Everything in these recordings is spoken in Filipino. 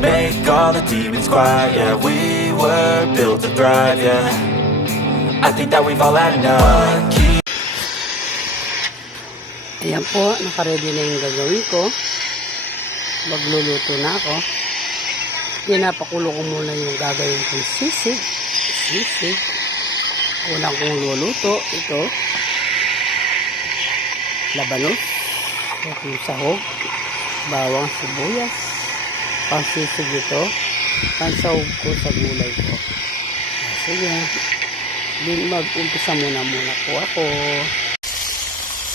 make all the demons quiet, yeah. We were built to thrive, yeah. I think that we've all had enough. Ayan po, nakaready na yung gagawin ko. Magluluto na ako. Pinapakulo ko muna yung gagawin kong sisig. Unang kong luluto, ito. Labanos. Yung sahog. Bawang sibuyas. Pansisig ito. Pansahog ko sa gulay ko. Sige. Mag-umpisa muna po ako.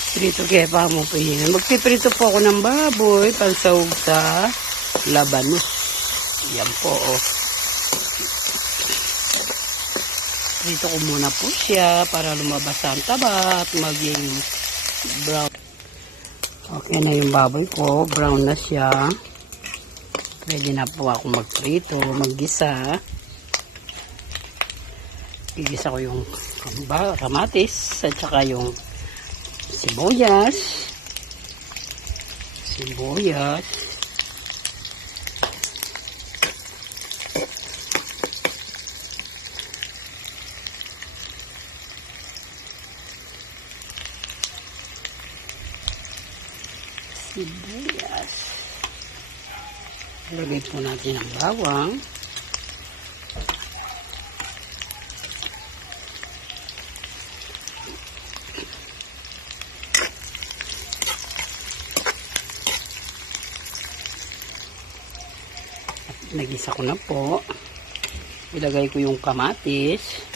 Prito kaya pa mo po yun. Magpiprito po ako ng baboy. Pansahog sa labanos. Yan po, oh. Prito ko muna po siya para lumabas ang taba at maging brown. Okay na yung baboy ko. Brown na siya. Pwede na po ako magprito, maggisa. Igisa ko yung kamatis at saka yung sibuyas. Lagay po natin ang bawang. Nagisa ko na po. Ilagay ko yung kamatis.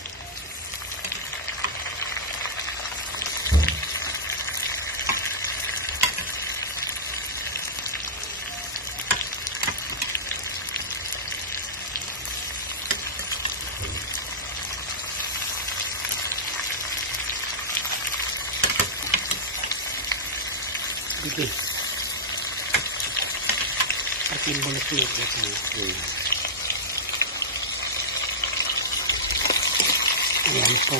Okay. Pati bulit-bulit ito. Ayan po.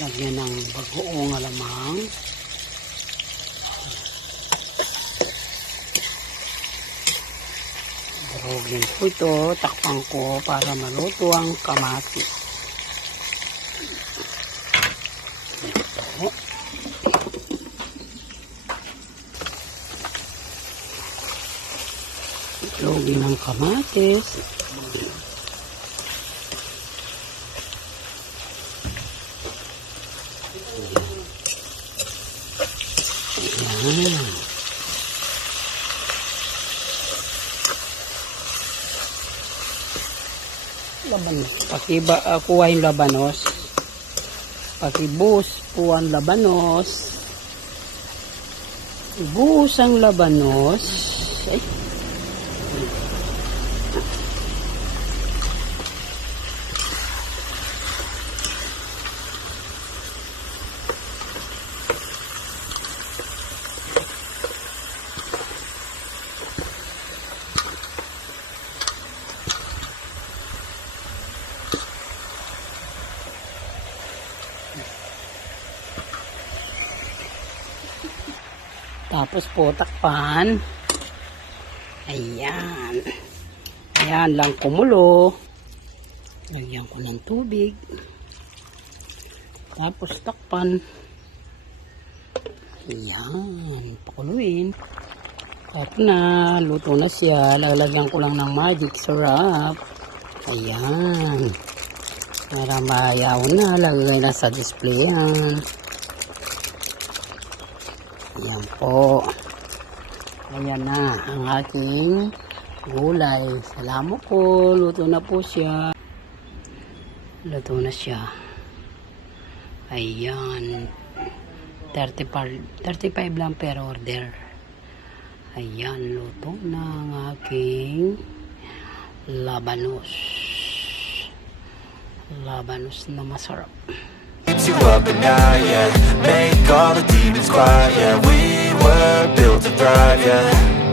Lagyan ng bagoong alamang. Durugin po ito. Takpan ko para maluto ang kamatis. Login ng kamatis. Ayan. Labanos. Kuha yung labanos. Pakibuhos po ang labanos. Ibuhos ang labanos. Ay. Tapos po takpan. Ayan. Ayan lang kumulo. Lagyan ko ng tubig. Tapos takpan. Ayan. Pakuluin. Tapos na. Luto na siya. Lalagyan ko lang ng magic syrup. Ayan. Para mayaw na. Lagay na sa display yan. Ayan po. Ayan na ang aking gulay. Salamat po. Luto na po siya. Luto na siya. Ayan. 35 lang per order. Ayan. Luto na ang aking labanos. Labanos na masarap. You up at night, yeah. Make all the demons quiet, yeah. We were built to thrive, yeah.